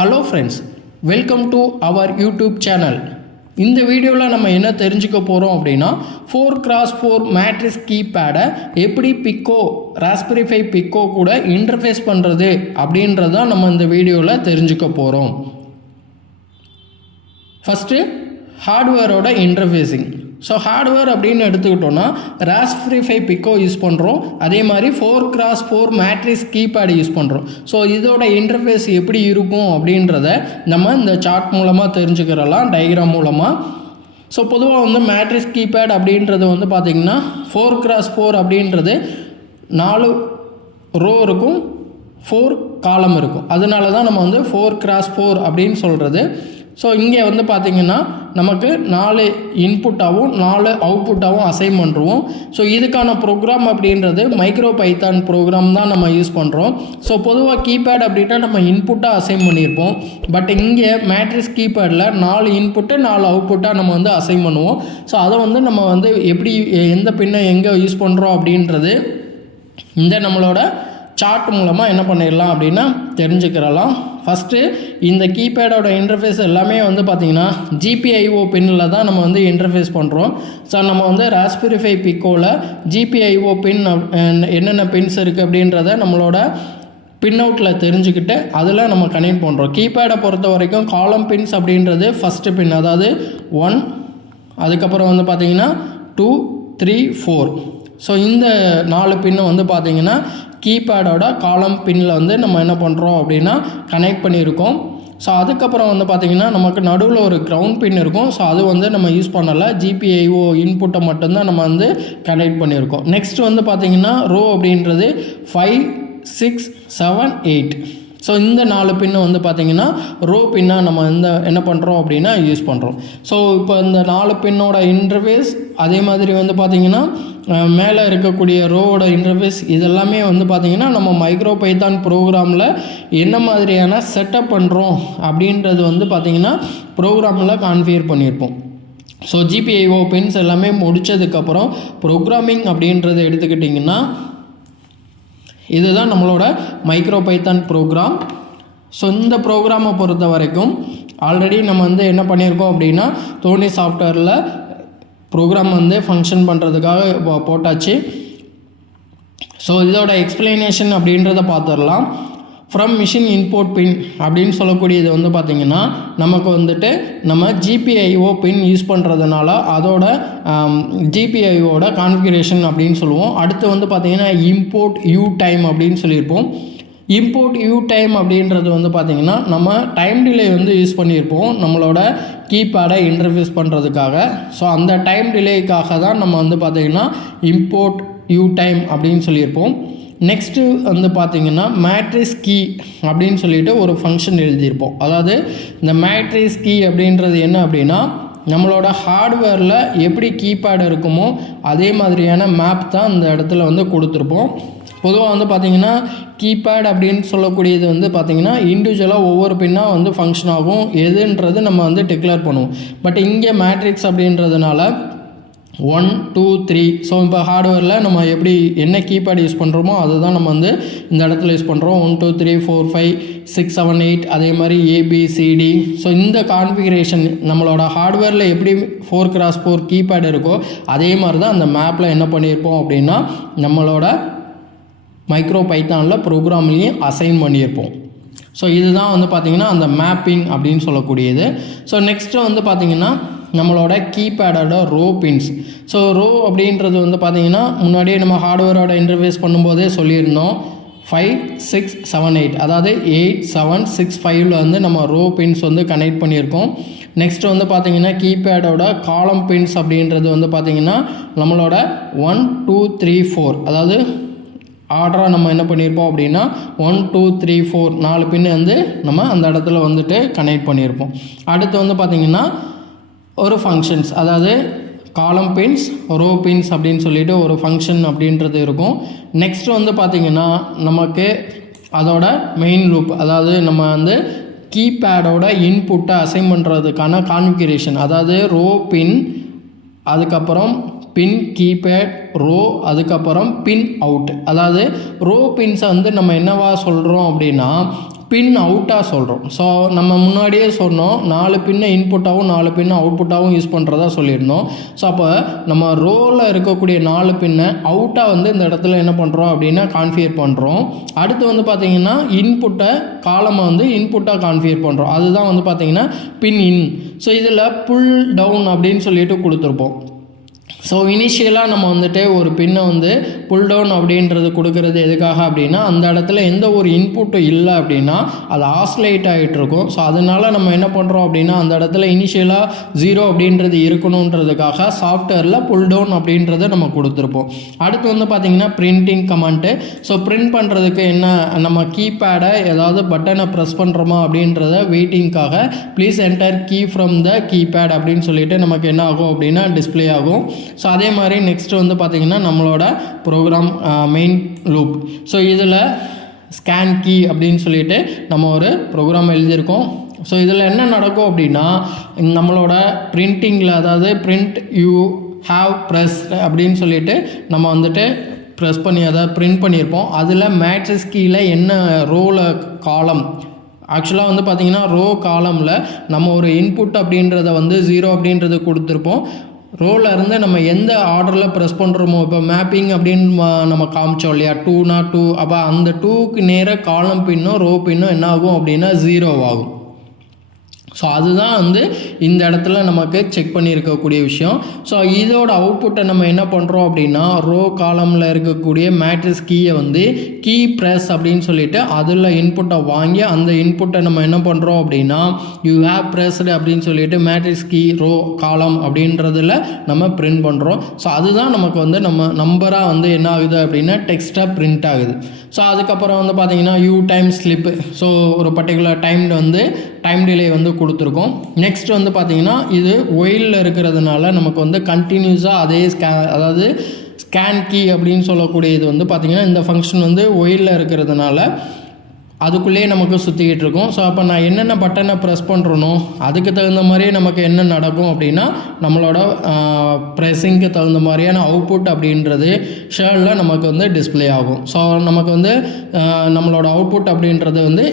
Hello friends, welcome to our YouTube channel. இந்த வீடியோவில் நம்ம என்ன தெரிஞ்சுக்க போகிறோம் அப்படின்னா 4x4 மேட்ரிக்ஸ் கீபேடை எப்படி பிக்கோ ராஸ்பெரி பை பிக்கோ கூட இன்டர்ஃபேஸ் பண்ணுறது அப்படின்றதான் நம்ம இந்த வீடியோவில் தெரிஞ்சுக்க போகிறோம். ஃபஸ்ட்டு ஹார்ட்வேரோட இன்டர்ஃபேஸிங். ஸோ ஹார்ட்வேர் அப்படின்னு எடுத்துக்கிட்டோன்னா ராஸ்பெரி பை பிக்கோ யூஸ் பண்ணுறோம், அதே மாதிரி 4x4 மேட்ரிக்ஸ் கீபேடு யூஸ் பண்ணுறோம். ஸோ இதோட இன்டர்ஃபேஸ் எப்படி இருக்கும் அப்படின்றத நம்ம இந்த சார்ட் மூலமாக தெரிஞ்சுக்கிறலாம், டயக்ராம் மூலமாக. ஸோ பொதுவாக வந்து மேட்ரிக்ஸ் கீபேட் அப்படின்றது வந்து பார்த்திங்கன்னா 4x4 அப்படின்றது 4 ரோ இருக்கும், 4 காலம் இருக்கும். அதனால தான் நம்ம வந்து 4x4 அப்படின்னு சொல்கிறது. ஸோ இங்கே வந்து பார்த்திங்கன்னா நமக்கு 4 இன்புட்டாகவும் 4 அவுட்புட்டாகவும் அசைன் பண்ணுறோம். ஸோ இதுக்கான ப்ரோக்ராம் அப்படின்றது மைக்ரோ பைத்தான் ப்ரோக்ராம் தான் நம்ம யூஸ் பண்ணுறோம். ஸோ பொதுவாக கீபேட் அப்படின்னா நம்ம இன்புட்டாக அசைன் பண்ணியிருப்போம். பட் இங்கே மேட்ரிக்ஸ் கீபேடில் 4 இன்புட்டு 4 அவுட்புட்டாக நம்ம வந்து அசைன் பண்ணுவோம். ஸோ அதை வந்து நம்ம வந்து எப்படி எந்த பின்னை எங்கே யூஸ் பண்ணுறோம் அப்படின்றது இந்த நம்மளோட சார்ட் மூலமாக என்ன பண்ணிடலாம் அப்படின்னா தெரிஞ்சுக்கிறலாம். ஃபஸ்ட்டு இந்த கீபேடோட இன்டர்ஃபேஸ் எல்லாமே வந்து பார்த்திங்கன்னா GPIO பின்னில் தான் நம்ம வந்து இன்டர்ஃபேஸ் பண்ணுறோம். ஸோ நம்ம வந்து ராஸ்பெரி பை பிக்கோவில் GPIO பின் என்னென்ன பின்ஸ் இருக்குது அப்படின்றத நம்மளோட பின் அவுட்டில் தெரிஞ்சுக்கிட்டு அதில் நம்ம கனெக்ட் பண்ணுறோம். கீபேடை பொறுத்த வரைக்கும் காலம் பின்ஸ் அப்படின்றது ஃபஸ்ட்டு பின், அதாவது 1, அதுக்கப்புறம் வந்து பார்த்திங்கன்னா 2, 3, 4. ஸோ இந்த 4 பின்னு வந்து பார்த்திங்கன்னா கீபேடோட காலம் பின்னில் வந்து நம்ம என்ன பண்ணுறோம் அப்படின்னா கனெக்ட் பண்ணியிருக்கோம். ஸோ அதுக்கப்புறம் வந்து பார்த்திங்கன்னா நமக்கு நடுவில் ஒரு கிரவுண்ட் பின் இருக்கும். ஸோ அது வந்து நம்ம யூஸ் பண்ணலை, GPIO இன்புட்டை மட்டும்தான் நம்ம வந்து கனெக்ட் பண்ணியிருக்கோம். நெக்ஸ்ட் வந்து பார்த்திங்கன்னா ரோ அப்படின்றது 5, 6, 7, 8. ஸோ இந்த 4 பின்னு வந்து பார்த்திங்கன்னா ரோ பின்னாக நம்ம என்ன பண்ணுறோம் அப்படின்னா யூஸ் பண்ணுறோம். ஸோ இப்போ இந்த 4 பின்னோட இன்டர்ஃபேஸ், அதே மாதிரி வந்து பார்த்திங்கன்னா மேலே இருக்கக்கூடிய ரோவோட இன்டர்ஃபேஸ், இதெல்லாமே வந்து பார்த்திங்கன்னா நம்ம மைக்ரோ பைத்தான் ப்ரோக்ராமில் என்ன மாதிரியான செட்டப் பண்ணுறோம் அப்படின்றது வந்து பார்த்திங்கன்னா ப்ரோக்ராமில் கான்ஃபிகர் பண்ணியிருப்போம். ஸோ GPIO பின்ஸ் எல்லாமே முடித்ததுக்கப்புறம் ப்ரோக்ராமிங் அப்படின்றத எடுத்துக்கிட்டிங்கன்னா இதுதான் நம்மளோட மைக்ரோ பைத்தான் ப்ரோக்ராம். ஸோ இந்த ப்ரோக்ராமை பொறுத்த வரைக்கும் ஆல்ரெடி நம்ம வந்து என்ன பண்ணியிருக்கோம் அப்படின்னா தோனி சாஃப்ட்வேரில் ப்ரோக்ராம் வந்து ஃபங்க்ஷன் பண்ணுறதுக்காக போட்டாச்சு. ஸோ இதோட எக்ஸ்பிளனேஷன் அப்படின்றத பார்த்துடலாம். ஃப்ரம் மிஷின் இன்புட் பின் அப்படின்னு சொல்லக்கூடியது வந்து பார்த்திங்கன்னா நமக்கு வந்துட்டு நம்ம GPIO பின் யூஸ் பண்ணுறதுனால அதோட GPIOட கான்ஃபிகரேஷன் அப்படின்னு சொல்லுவோம். அடுத்து வந்து பார்த்திங்கன்னா இம்போர்ட் யூ டைம் அப்படின்னு சொல்லியிருப்போம். இம்போர்ட் யூ டைம் அப்படின்றது வந்து பார்த்திங்கன்னா நம்ம டைம் டிலே வந்து யூஸ் பண்ணியிருப்போம் நம்மளோட கீபேடை இன்டர்ஃபேஸ் பண்ணுறதுக்காக. ஸோ அந்த டைம் டிலேக்காக தான் நம்ம வந்து பார்த்திங்கன்னா இம்போர்ட் யூ டைம் அப்படின்னு சொல்லியிருப்போம். நெக்ஸ்ட்டு வந்து பார்த்திங்கன்னா மேட்ரிக்ஸ் கீ அப்படின்னு சொல்லிட்டு ஒரு ஃபங்க்ஷன் எழுதியிருப்போம். அதாவது இந்த மேட்ரிக்ஸ் கீ அப்படின்றது என்ன அப்படின்னா நம்மளோட ஹார்ட்வேரில் எப்படி கீபேட் இருக்குமோ அதே மாதிரியான மேப் தான் இந்த இடத்துல வந்து கொடுத்துருப்போம். பொதுவாக வந்து பார்த்திங்கன்னா கீபேட் அப்படின்னு சொல்லக்கூடியது வந்து பார்த்திங்கன்னா இண்டிவிஜுவலாக ஒவ்வொரு பின்னாக வந்து ஃபங்க்ஷன் ஆகும், எதுன்றது நம்ம வந்து டிக்ளேர் பண்ணுவோம். பட் இங்கே மேட்ரிக்ஸ் அப்படின்றதுனால 1, 2, 3. ஸோ இப்போ ஹார்ட்வேரில் நம்ம எப்படி என்ன கீபேட் யூஸ் பண்ணுறோமோ அதுதான் நம்ம வந்து இந்த இடத்துல யூஸ் பண்ணுறோம். 1, 2, 3, 4, 5, 6, 7, 8, அதே மாதிரி ABCD. ஸோ இந்த கான்ஃபிகரேஷன் நம்மளோட ஹார்ட்வேரில் எப்படி 4x4 கீபேட் இருக்கோ அதே மாதிரி தான் அந்த மேப்பில் என்ன பண்ணியிருப்போம் அப்படின்னா நம்மளோட மைக்ரோ பைத்தானில் ப்ரோக்ராம்லேயும் அசைன் பண்ணியிருப்போம். ஸோ இதுதான் வந்து பார்த்திங்கன்னா அந்த மேப்பிங் அப்படின்னு சொல்லக்கூடியது. ஸோ நெக்ஸ்ட்டு வந்து பார்த்திங்கன்னா நம்மளோட கீபேடோட ரோ பின்ஸ். ஸோ ரோ அப்படின்றது வந்து பார்த்திங்கன்னா முன்னாடியே நம்ம ஹார்ட்வேரோட இன்டர்ஃபேஸ் பண்ணும்போதே சொல்லியிருந்தோம் 5, 6, 7, 8. அதாவது 8, 7, 6, 5ல் வந்து நம்ம ரோ பின்ஸ் வந்து கனெக்ட் பண்ணியிருக்கோம். நெக்ஸ்ட் வந்து பார்த்திங்கன்னா கீபேடோட காலம் பின்ஸ் அப்படின்றது வந்து பார்த்திங்கன்னா நம்மளோட 1, 2, 3, 4. அதாவது ஆர்டராக நம்ம என்ன பண்ணியிருப்போம் அப்படின்னா 1, 2, 3, 4 4 பின்னு வந்து நம்ம அந்த இடத்துல வந்துட்டு கனெக்ட் பண்ணியிருப்போம். அடுத்து வந்து பார்த்திங்கன்னா ஒரு ஃபங்க்ஷன்ஸ், அதாவது காலம் பின்ஸ், ரோ பின்ஸ் அப்படின்னு சொல்லிட்டு ஒரு ஃபங்க்ஷன் அப்படின்றது இருக்கும். நெக்ஸ்ட் வந்து பார்த்திங்கன்னா நமக்கு அதோட மெயின் லூப், அதாவது நம்ம வந்து கீபேடோட இன்புட்டை அசைன் பண்ணுறதுக்கான கான்ஃபிகரேஷன், அதாவது ரோ பின், அதுக்கப்புறம் பின் கீபேட் ரோ, அதுக்கப்புறம் பின் அவுட். அதாவது ரோ பின்ஸை வந்து நம்ம என்னவா சொல்கிறோம் அப்படின்னா பின் அவுட்டாக சொல்கிறோம். ஸோ நம்ம முன்னாடியே சொன்னோம் 4 பின்னை இன்புட்டாகவும் 4 பின்னை அவுட்புட்டாகவும் யூஸ் பண்ணுறதா சொல்லியிருந்தோம். ஸோ அப்போ நம்ம ரோவில் இருக்கக்கூடிய 4 பின்னை அவுட்டாக வந்து இந்த இடத்துல என்ன பண்ணுறோம் அப்படின்னா கான்ஃபிகர் பண்ணுறோம். அடுத்து வந்து பார்த்திங்கன்னா இன்புட்டை காலமை வந்து இன்புட்டாக கான்ஃபிகர் பண்ணுறோம். அதுதான் வந்து பார்த்திங்கன்னா பின் இன். ஸோ இதில் புல் டவுன் அப்படின்னு சொல்லிட்டு கொடுத்துருப்போம். ஸோ இனிஷியலாக நம்ம வந்துட்டு ஒரு பின்னை வந்து புல் டவுன் அப்படின்றது கொடுக்கறது எதுக்காக அப்படின்னா அந்த இடத்துல எந்த ஒரு இன்புட்டும் இல்லை அப்படின்னா அது ஆஸ்லேட் ஆகிட்டு இருக்கும். ஸோ அதனால நம்ம என்ன பண்ணுறோம் அப்படின்னா அந்த இடத்துல இனிஷியலாக 0 அப்படின்றது இருக்கணுன்றதுக்காக சாஃப்ட்வேரில் புல் டவுன் அப்படின்றத நம்ம கொடுத்துருப்போம். அடுத்து வந்து பார்த்திங்கன்னா பிரிண்டிங் கமெண்ட்டு. ஸோ பிரிண்ட் பண்ணுறதுக்கு என்ன நம்ம கீபேடை ஏதாவது பட்டனை ப்ரெஸ் பண்ணுறோமா அப்படின்றத வெயிட்டிங்காக please enter key from the keypad அப்படின்னு சொல்லிட்டு நமக்கு என்ன ஆகும் அப்படின்னா டிஸ்பிளே ஆகும். ஸோ அதே மாதிரி நெக்ஸ்ட் வந்து பார்த்திங்கன்னா நம்மளோட ப்ரோக்ராம் மெயின் லூப். ஸோ இதில் ஸ்கேன் கீ அப்படின்னு சொல்லிட்டு நம்ம ஒரு ப்ரோக்ராம் எழுதியிருக்கோம். ஸோ இதில் என்ன நடக்கும் அப்படின்னா நம்மளோட பிரிண்டிங்கில் அதாவது பிரிண்ட் யூ ஹாவ் ப்ரெஸ் அப்படின்னு சொல்லிட்டு நம்ம வந்துட்டு ப்ரெஸ் பண்ணி அதை பிரிண்ட் பண்ணியிருப்போம். அதில் மேட்ரிக்ஸ் கீழே என்ன ரோவில் காலம் ஆக்சுவலாக வந்து பார்த்திங்கன்னா ரோ காலமில் நம்ம ஒரு இன்புட் அப்படின்றத வந்து 0 அப்படின்றது கொடுத்துருப்போம். ரோவில் இருந்து நம்ம எந்த ஆர்டரில் ப்ரெஸ் பண்ணுறோமோ இப்போ மேப்பிங் அப்படின்னு நம்ம காமிச்சோம் இல்லையா 2னா 2 அப்போ அந்த 2க்கு நேராக காலம் பின்னும் ரோ பின்னும் என்ன ஆகும் அப்படின்னா 0 ஆகும். ஸோ அதுதான் வந்து இந்த இடத்துல நமக்கு செக் பண்ணியிருக்கக்கூடிய விஷயம். ஸோ இதோட அவுட்புட்டை நம்ம என்ன பண்ணுறோம் அப்படின்னா ரோ காலமில் இருக்கக்கூடிய மேட்ரிக்ஸ் கீயை வந்து கீ ப்ரெஸ் அப்படின்னு சொல்லிட்டு அதில் இன்புட்டை வாங்கி அந்த இன்புட்டை நம்ம என்ன பண்ணுறோம் அப்படின்னா யூ ஹேவ் ப்ரெஸ்டு அப்படின்னு சொல்லிட்டு மேட்ரிக்ஸ் கீ ரோ காலம் அப்படின்றதில் நம்ம பிரிண்ட் பண்ணுறோம். ஸோ அதுதான் நமக்கு வந்து நம்ம நம்பராக வந்து என்ன ஆகுது அப்படின்னா டெக்ஸ்ட்டாக பிரிண்ட் ஆகுது. ஸோ அதுக்கப்புறம் வந்து பார்த்திங்கன்னா யூ டைம் ஸ்லிப்பு. ஸோ ஒரு பர்டிகுலர் டைம் டிலே வந்து கொடுத்துருக்கோம். நெக்ஸ்ட் வந்து பார்த்திங்கன்னா இது ஒயிலில் இருக்கிறதுனால நமக்கு வந்து கண்டினியூஸாக அதே அதாவது ஸ்கேன் கீ அப்படின்னு சொல்லக்கூடிய இது வந்து பார்த்திங்கன்னா இந்த ஃபங்க்ஷன் வந்து ஒயிலில் இருக்கிறதுனால அதுக்குள்ளேயே நமக்கு சுற்றிக்கிட்டு இருக்கும். ஸோ அப்போ நான் என்னென்ன பட்டனை ப்ரெஸ் பண்ணுறனோ அதுக்கு தகுந்த மாதிரியே நமக்கு என்ன நடக்கும் அப்படின்னா நம்மளோட ப்ரெஸ்ஸிங்க்கு தகுந்த மாதிரியான அவுட்புட் அப்படின்றது ஷேரில் நமக்கு வந்து டிஸ்பிளே ஆகும். ஸோ நமக்கு வந்து நம்மளோட அவுட்புட் அப்படின்றது வந்து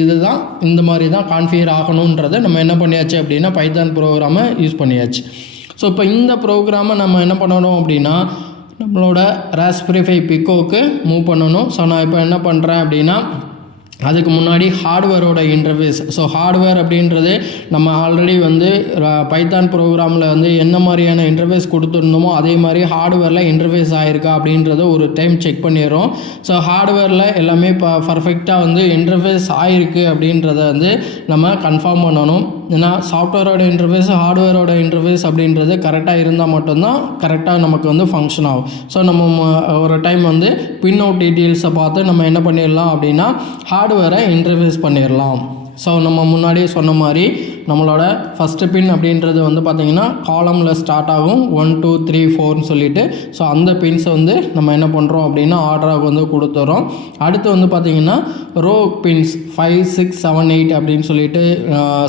இதுதான் இந்த மாதிரி தான் கான்ஃபிகர் ஆகணுன்றதை நம்ம என்ன பண்ணியாச்சு அப்படின்னா பைத்தான் ப்ரோக்ராமை யூஸ் பண்ணியாச்சு. ஸோ இப்போ இந்த ப்ரோக்ராமை நம்ம என்ன பண்ணணும் அப்படின்னா நம்மளோட ராஸ்பெரி பை பிக்கோவுக்கு மூவ் பண்ணணும். ஸோ நான் இப்போ என்ன பண்ணுறேன் அப்படின்னா அதுக்கு முன்னாடி ஹார்ட்வேரோட இன்டர்ஃபேஸ். ஸோ ஹார்ட்வேர் அப்படின்றது நம்ம ஆல்ரெடி வந்து பைத்தான் ப்ரோக்ராமில் வந்து என்ன மாதிரியான இன்டர்ஃபேஸ் கொடுத்துருந்தோமோ அதே மாதிரி ஹார்ட்வேரில் இன்டர்ஃபேஸ் ஆகிருக்கா அப்படின்றத ஒரு டைம் செக் பண்ணிடுறோம். ஸோ ஹார்ட்வேரில் எல்லாமே பர்ஃபெக்டாக வந்து இன்டர்ஃபேஸ் ஆகிருக்கு அப்படின்றத வந்து நம்ம கன்ஃபார்ம் பண்ணணும். ஏன்னா சாஃப்ட்வேரோட இன்டர்ஃபேஸ் ஹார்ட்வேரோட இன்டர்ஃபேஸ் அப்படின்றது கரெக்டாக இருந்தால் மட்டும்தான் கரெக்டாக நமக்கு வந்து ஃபங்க்ஷன் ஆகும். ஸோ நம்ம ஒரு டைம் வந்து பின் அவுட் டீட்டெயில்ஸை பார்த்து நம்ம என்ன பண்ணிடலாம் அப்படின்னா ஹார்ட்வேரை இன்டர்ஃபேஸ் பண்ணிடலாம். ஸோ நம்ம முன்னாடியே சொன்ன மாதிரி நம்மளோட ஃபஸ்ட்டு பின் அப்படின்றது வந்து பார்த்திங்கன்னா காலமில் ஸ்டார்ட் ஆகும் 1 2 3 4ன்னு சொல்லிட்டு. ஸோ அந்த பின்ஸை வந்து நம்ம என்ன பண்ணுறோம் அப்படின்னா ஆர்டராக வந்து கொடுத்துறோம். அடுத்து வந்து பார்த்திங்கன்னா ரோ பின்ஸ் 5 6 7 8 அப்படின்னு சொல்லிட்டு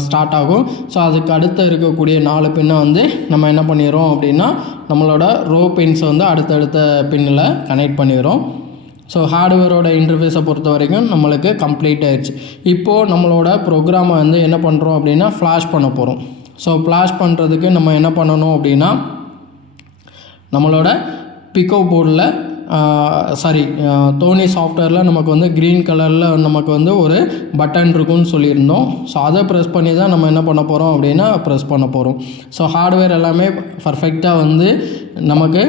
ஸ்டார்ட் ஆகும். ஸோ அதுக்கு அடுத்து இருக்கக்கூடிய 4 பின்னை வந்து நம்ம என்ன பண்ணிடுறோம் அப்படின்னா நம்மளோட ரோ பின்ஸை வந்து அடுத்தடுத்த பின்னில் கனெக்ட் பண்ணிடுறோம். ஸோ ஹார்ட்வேரோட இன்டர்ஃபேஸை பொறுத்த வரைக்கும் நம்மளுக்கு கம்ப்ளீட் ஆயிடுச்சு. இப்போது நம்மளோட ப்ரோக்ராமை வந்து என்ன பண்ணுறோம் அப்படின்னா ஃப்ளாஷ் பண்ண போகிறோம். ஸோ ஃப்ளாஷ் பண்ணுறதுக்கு நம்ம என்ன பண்ணணும் அப்படின்னா நம்மளோட பிக்கோ போர்டில் தோனி சாஃப்ட்வேரில் நமக்கு வந்து க்ரீன் கலரில் நமக்கு வந்து ஒரு பட்டன் இருக்குன்னு சொல்லியிருந்தோம். ஸோ அதை ப்ரெஸ் பண்ணி தான் நம்ம என்ன பண்ண போகிறோம் அப்படின்னா ப்ரெஸ் பண்ண போகிறோம். ஸோ ஹார்ட்வேர் எல்லாமே பர்ஃபெக்டாக வந்து நமக்கு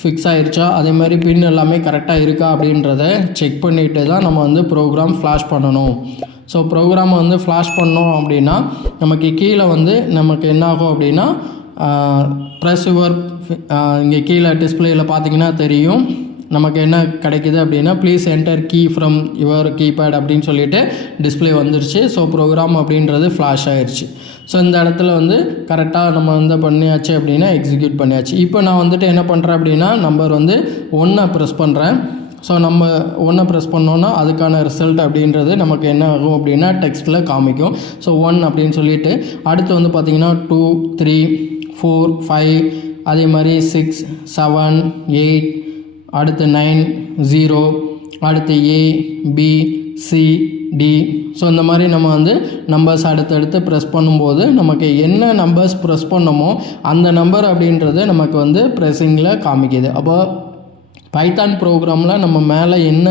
ஃபிக்ஸ் ஆகிருச்சா அதே மாதிரி பின் எல்லாமே கரெக்டாக இருக்கா அப்படின்றத செக் பண்ணிவிட்டு தான் நம்ம வந்து ப்ரோக்ராம் ஃப்ளாஷ் பண்ணணும். ஸோ ப்ரோக்ராமை வந்து ஃப்ளாஷ் பண்ணோம் அப்படின்னா நமக்கு கீழே வந்து நமக்கு என்ன ஆகும் அப்படின்னா ப்ரெஸ் யுவர் இங்கே கீழே டிஸ்பிளேயில் பார்த்தீங்கன்னா தெரியும் நமக்கு என்ன கிடைக்கிது அப்படின்னா please enter key from your keypad அப்படின்னு சொல்லிட்டு டிஸ்பிளே வந்துருச்சு. ஸோ ப்ரோக்ராம் அப்படின்றது ஃப்ளாஷ் ஆகிடுச்சு. ஸோ இந்த இடத்துல வந்து கரெக்டாக நம்ம வந்து பண்ணியாச்சு அப்படின்னா எக்ஸிக்யூட் பண்ணியாச்சு. இப்போ நான் வந்துட்டு என்ன பண்ணுறேன் அப்படின்னா நம்பர் வந்து 1 ப்ரெஸ் பண்ணுறேன். ஸோ நம்ம 1 ப்ரெஸ் பண்ணோன்னா அதுக்கான ரிசல்ட் அப்படின்றது நமக்கு என்ன ஆகும் அப்படின்னா டெக்ஸ்ட்டில் காமிக்கும். ஸோ 1 அப்படின்னு சொல்லிவிட்டு அடுத்து வந்து பார்த்திங்கன்னா 2 3 4 5 அதே மாதிரி 6 7 8 அடுத்து 9 0 அடுத்து ஏ, பி, சி, டி. ஸோ இந்த மாதிரி நம்ம வந்து நம்பர்ஸ் அடுத்தடுத்து ப்ரெஸ் பண்ணும்போது நமக்கு என்ன நம்பர்ஸ் ப்ரெஸ் பண்ணமோ அந்த நம்பர் அப்படின்றது நமக்கு வந்து ப்ரெஸ்ஸிங்கில் காமிக்குது. அப்போ பைத்தான் ப்ரோக்ராமில் நம்ம மேலே என்ன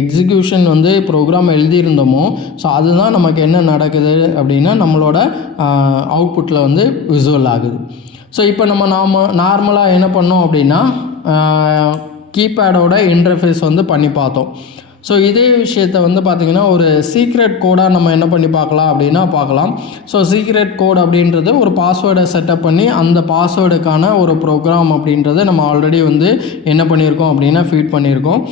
எக்ஸிக்யூஷன் வந்து ப்ரோக்ராம் எழுதியிருந்தோமோ ஸோ அதுதான் நமக்கு என்ன நடக்குது அப்படின்னா நம்மளோட அவுட்புட்டில் வந்து விசுவல் ஆகுது. ஸோ இப்போ நம்ம நார்மலாக என்ன பண்ணோம் அப்படின்னா கீபேடோட இன்டர்ஃபேஸ் வந்து பண்ணி பார்த்தோம். ஸோ இதே விஷயத்தை வந்து பார்த்திங்கன்னா ஒரு சீக்ரெட் கோடாக நம்ம என்ன பண்ணி பார்க்கலாம் அப்படின்னா பார்க்கலாம். ஸோ சீக்ரெட் கோட் அப்படின்றது ஒரு பாஸ்வேர்டை செட்டப் பண்ணி அந்த பாஸ்வேர்டுக்கான ஒரு ப்ரோக்ராம் அப்படின்றத நம்ம ஆல்ரெடி வந்து என்ன பண்ணியிருக்கோம் அப்படின்னா ஃபீட் பண்ணியிருக்கோம்.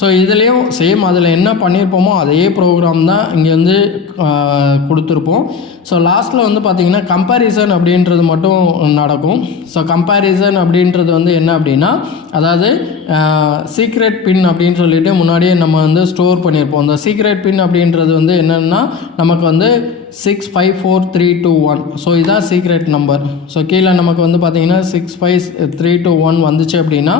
ஸோ இதுலேயும் சேம் அதில் என்ன பண்ணியிருப்போமோ அதே ப்ரோக்ராம் தான் இங்கே வந்து கொடுத்துருப்போம். ஸோ லாஸ்ட்டில் வந்து பார்த்திங்கன்னா கம்பேரிசன் அப்படின்றது மட்டும் நடக்கும். ஸோ கம்பேரிசன் அப்படின்றது வந்து என்ன அப்படின்னா அதாவது சீக்ரெட் பின் அப்படின்னு சொல்லிட்டு முன்னாடியே நம்ம வந்து ஸ்டோர் பண்ணியிருப்போம். அந்த சீக்ரெட் பின் அப்படின்றது வந்து என்னென்னா நமக்கு வந்து 654321. ஸோ இதுதான் சீக்ரெட் நம்பர். ஸோ கீழே நமக்கு வந்து பார்த்திங்கன்னா 65321 வந்துச்சு அப்படின்னா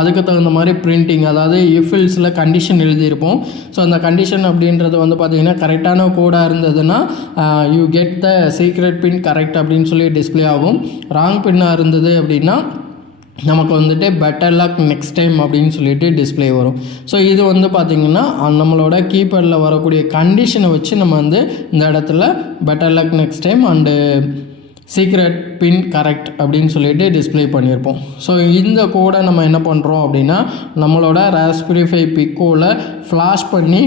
அதுக்கு தகுந்த மாதிரி பிரிண்டிங் அதாவது இஃபில்ஸில் கண்டிஷன் எழுதியிருப்போம். ஸோ அந்த கண்டிஷன் அப்படின்றது வந்து பார்த்திங்கன்னா கரெக்டான கோடாக இருந்ததுன்னா you get the secret pin correct அப்படின்னு சொல்லி டிஸ்பிளே ஆகும். ராங் பின்னாக இருந்தது அப்படின்னா நமக்கு வந்துட்டு பெட்டர் லக் நெக்ஸ்ட் டைம் அப்படின்னு சொல்லிட்டு டிஸ்பிளே வரும். ஸோ இது வந்து பார்த்திங்கன்னா நம்மளோட கீபேடில் வரக்கூடிய கண்டிஷனை வச்சு நம்ம வந்து இந்த இடத்துல better luck next time and secret pin correct அப்படின்னு சொல்லிட்டு டிஸ்பிளே பண்ணியிருப்போம். ஸோ இந்த கோடை நம்ம என்ன பண்ணுறோம் அப்படின்னா நம்மளோட ராஸ்பெரி பை பிக்கோவில் ஃப்ளாஷ் பண்ணி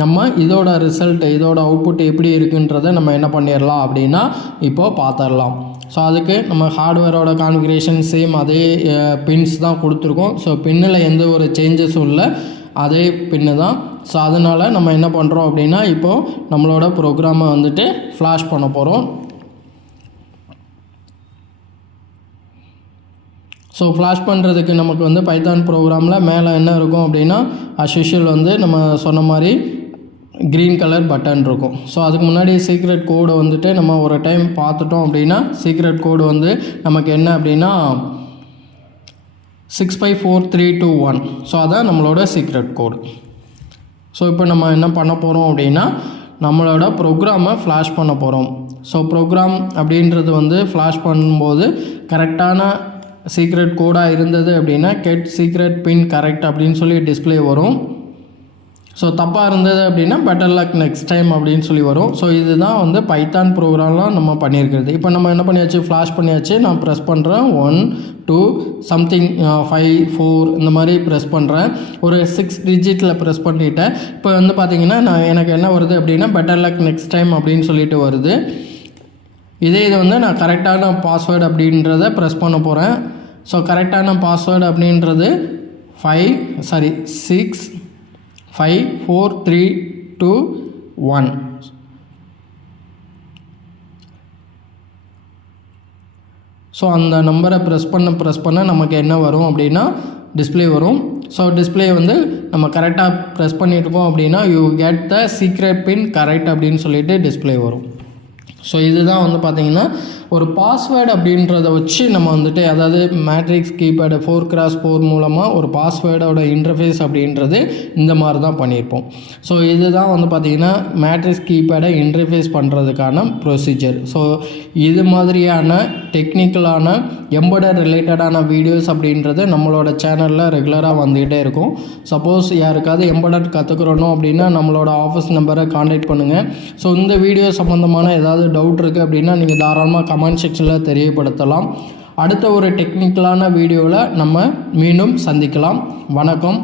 நம்ம இதோட ரிசல்ட் இதோட அவுட்புட் எப்படி இருக்குன்றதை நம்ம என்ன பண்ணிடலாம் அப்படின்னா இப்போது பார்த்துடலாம். ஸோ அதுக்கு நம்ம ஹார்ட்வேரோட கான்ஃபிகரேஷன் சேம் அதே பின்ஸ் தான் கொடுத்துருக்கோம். ஸோ பின்னில் எந்த ஒரு சேஞ்சஸும் இல்லை, அதே பின்னு தான். ஸோ அதனால் நம்ம என்ன பண்ணுறோம் அப்படின்னா இப்போது நம்மளோட ப்ரோக்ராமை வந்துட்டு ஃப்ளாஷ் பண்ண போகிறோம். ஸோ ஃப்ளாஷ் பண்ணுறதுக்கு நமக்கு வந்து பைத்தான் ப்ரோக்ராமில் மேலே என்ன இருக்கும் அப்படின்னா அஸ்யூஷுவல் வந்து நம்ம சொன்ன மாதிரி க்ரீன் கலர் பட்டன் இருக்கும். ஸோ அதுக்கு முன்னாடி சீக்ரெட் கோடை வந்துட்டு நம்ம ஒரு டைம் பார்த்துட்டோம் அப்படின்னா சீக்ரெட் கோடு வந்து நமக்கு என்ன அப்படின்னா 654321. ஸோ அதான் நம்மளோட சீக்ரெட் கோடு. ஸோ இப்போ நம்ம என்ன பண்ண போகிறோம் அப்படின்னா நம்மளோட ப்ரோக்ராமை ஃப்ளாஷ் பண்ண போகிறோம். ஸோ ப்ரோக்ராம் அப்படின்றது வந்து ஃப்ளாஷ் பண்ணும்போது கரெக்டான சீக்ரெட் கோடாக இருந்தது அப்படின்னா கெட் சீக்ரெட் பின் கரெக்ட் அப்படின்னு சொல்லி டிஸ்பிளே வரும். ஸோ தப்பாக இருந்தது அப்படின்னா பெட்டர் லக் நெக்ஸ்ட் டைம் அப்படின்னு சொல்லி வரும். ஸோ இதுதான் வந்து பைத்தான் ப்ரோக்ராம்லாம் நம்ம பண்ணியிருக்கிறது. இப்போ நம்ம என்ன பண்ணியாச்சு ஃப்ளாஷ் பண்ணியாச்சு. நான் ப்ரெஸ் பண்ணுறேன் 1 2 சம்திங் 5 4 இந்த மாதிரி ப்ரெஸ் பண்ணுறேன். ஒரு 6 டிஜிட்டில் ப்ரெஸ் பண்ணிவிட்டேன். இப்போ வந்து பார்த்திங்கன்னா எனக்கு என்ன வருது அப்படின்னா பெட்டர் லக் நெக்ஸ்ட் டைம் அப்படின்னு சொல்லிட்டு வருது. இது வந்து நான் கரெக்டான பாஸ்வேர்டு அப்படின்றத ப்ரெஸ் பண்ண போகிறேன். ஸோ கரெக்டான பாஸ்வேர்டு அப்படின்றது 6 5 4 3 2 1. ஸோ அந்த நம்பரை ப்ரெஸ் பண்ண நமக்கு என்ன வரும் அப்படின்னா டிஸ்பிளே வரும். ஸோ டிஸ்பிளே வந்து நம்ம கரெக்டாக ப்ரெஸ் பண்ணியிருக்கோம் அப்படின்னா you get the secret pin correct அப்படின்னு சொல்லிட்டு டிஸ்பிளே வரும். ஸோ இதுதான் வந்து பார்த்திங்கன்னா ஒரு பாஸ்வேர்டு அப்படின்றத வச்சு நம்ம வந்துட்டு அதாவது மேட்ரிக்ஸ் கீபேடு 4x4 மூலமாக ஒரு பாஸ்வேர்டோட இன்டர்ஃபேஸ் அப்படின்றது இந்த மாதிரி தான் பண்ணியிருப்போம். ஸோ இதுதான் வந்து பார்த்திங்கன்னா மேட்ரிக்ஸ் கீபேடை இன்டர்ஃபேஸ் பண்ணுறதுக்கான ப்ரொசீஜர். ஸோ இது மாதிரியான டெக்னிக்கலான எம்பெடட் ரிலேட்டடான வீடியோஸ் அப்படின்றது நம்மளோட சேனலில் ரெகுலராக வந்துக்கிட்டே இருக்கும். சப்போஸ் யாருக்காவது எம்பெடட் கற்றுக்கிறோம் அப்படின்னா நம்மளோட ஆஃபீஸ் நம்பரை கான்டாக்ட் பண்ணுங்கள். ஸோ இந்த வீடியோ சம்மந்தமான ஏதாவது டவுட் இருக்குது அப்படின்னா நீங்கள் தாராளமாக கமெண்ட் செக்ஷனில் தெரியப்படுத்தலாம். அடுத்த ஒரு டெக்னிக்கலான வீடியோவில் நம்ம மீண்டும் சந்திக்கலாம். வணக்கம்.